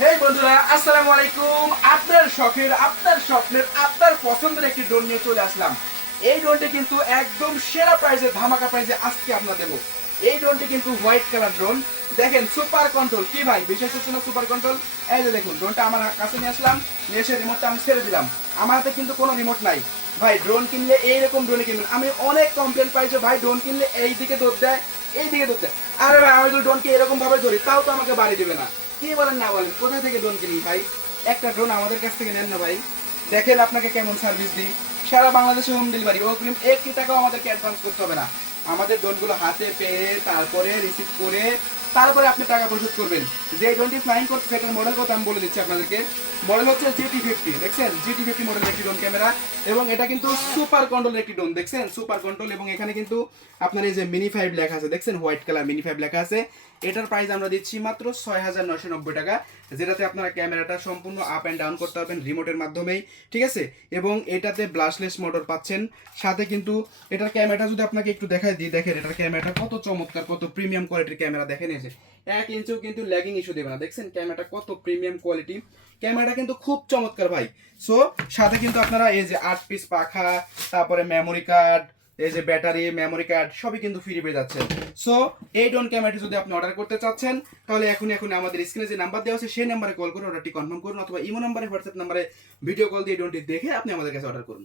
হেই বন্ধুরা, আসসালামু আলাইকুম। আপনার শখের, আপনার স্বপ্নের, আপনার পছন্দের একটি ড্রোন নিয়ে চলে আসলাম। এই ড্রোনটি কিন্তু একদম সেরা প্রাইসে, ধামাকা প্রাইসে আজকে আপনার দেবো। এই ড্রোনটি কিন্তু হোয়াইট কালার ড্রোন। দেখেন সুপার কন্ট্রোল, কি ভাই বিশেষ হচ্ছে না সুপার কন্ট্রোল। এই যে দেখুন ড্রোনটা আমার কাছে নিয়ে আসলাম, নিয়ে এসে রিমোটটা আমি ছেড়ে দিলাম। আমার হাতে কিন্তু কোনো রিমোট নাই। ভাই ড্রোন কিনলে এইরকম ড্রোনে কিনবেন। আমি অনেক কমপ্লেন পাইছি ভাই ড্রোন কিনলে এই দিকে দৌড় দেয়, এই দিকে দৌড় দেয়। আরে ভাই আমি যদি ড্রোনকে এরকম ভাবে ধরি তাও তো আমাকে বাড়ি দেবে না। কি বলেন না বলেন, কোথা থেকে ড্রোন কিনি ভাই? একটা ড্রোন আমাদের কাছ থেকে নেন না ভাই। দেখেন আপনাকে কেমন সার্ভিস দিই। সারা বাংলাদেশে হোম ডেলিভারি, অগ্রিম 1 টাকাও আমাদেরকে অ্যাডভান্স করতে হবে না। আমাদের ড্রোনগুলো হাতে পেয়ে তারপরে রিসিভ করে তারপরে আপনি টাকা পরিশোধ করবেন। যে ড্রোনটি ফ্লাইং করছে সেটার মডেল কথা আমি বলে দিচ্ছি আপনাদেরকে। মডেল হচ্ছে GT50। দেখছেন GT50 মডেলের একটি ড্রোন ক্যামেরা, এবং এটা কিন্তু সুপার কন্ট্রোলের একটি ড্রোন। দেখছেন সুপার কন্ট্রোল, এবং এখানে কিন্তু আপনার এই যে মিনি 5 লেখা আছে, দেখছেন হোয়াইট কালার মিনি 5 লেখা আছে। এটার প্রাইস আমরা দিচ্ছি মাত্র 6,990 টাকা, যেটাতে আপনারা ক্যামেরাটা সম্পূর্ণ আপ অ্যান্ড ডাউন করতে পারবেন রিমোটের মাধ্যমেই, ঠিক আছে। এবং এটাতে ব্লাশলেস মোটর পাচ্ছেন সাথে। কিন্তু এটার ক্যামেরাটা যদি আপনাকে একটু দেখাই দিই, দেখেন এটার ক্যামেরাটা কত চমৎকার, কত প্রিমিয়াম কোয়ালিটির ক্যামেরা। দেখেন এই যে 1 ইঞ্চিও কিন্তু ল্যাগিং ইস্যু দেবে না। দেখছেন ক্যামেরাটা কত প্রিমিয়াম কোয়ালিটি, ক্যামেরাটা কিন্তু খুব চমৎকার ভাই। সো সাথে কিন্তু আপনারা এই যে 8 পিস পাখা, তারপরে মেমোরি কার্ড, এই যে ব্যাটারি, মেমোরি কার্ড সবই কিন্তু ফ্রি পেয়ে যাচ্ছেন। সো এই ড্রোন ক্যামেরাটি যদি আপনি অর্ডার করতে চাচ্ছেন, তাহলে এখনই আমাদের স্ক্রিনে যে নাম্বার দেওয়া আছে সেই নাম্বারে কল করে অর্ডারটি কনফার্ম করুন, অথবা ইমো নাম্বারে, হোয়াটসঅ্যাপ নাম্বারে ভিডিও কল দিয়ে ড্রোনটি দেখে আপনি আমাদের কাছে অর্ডার করুন।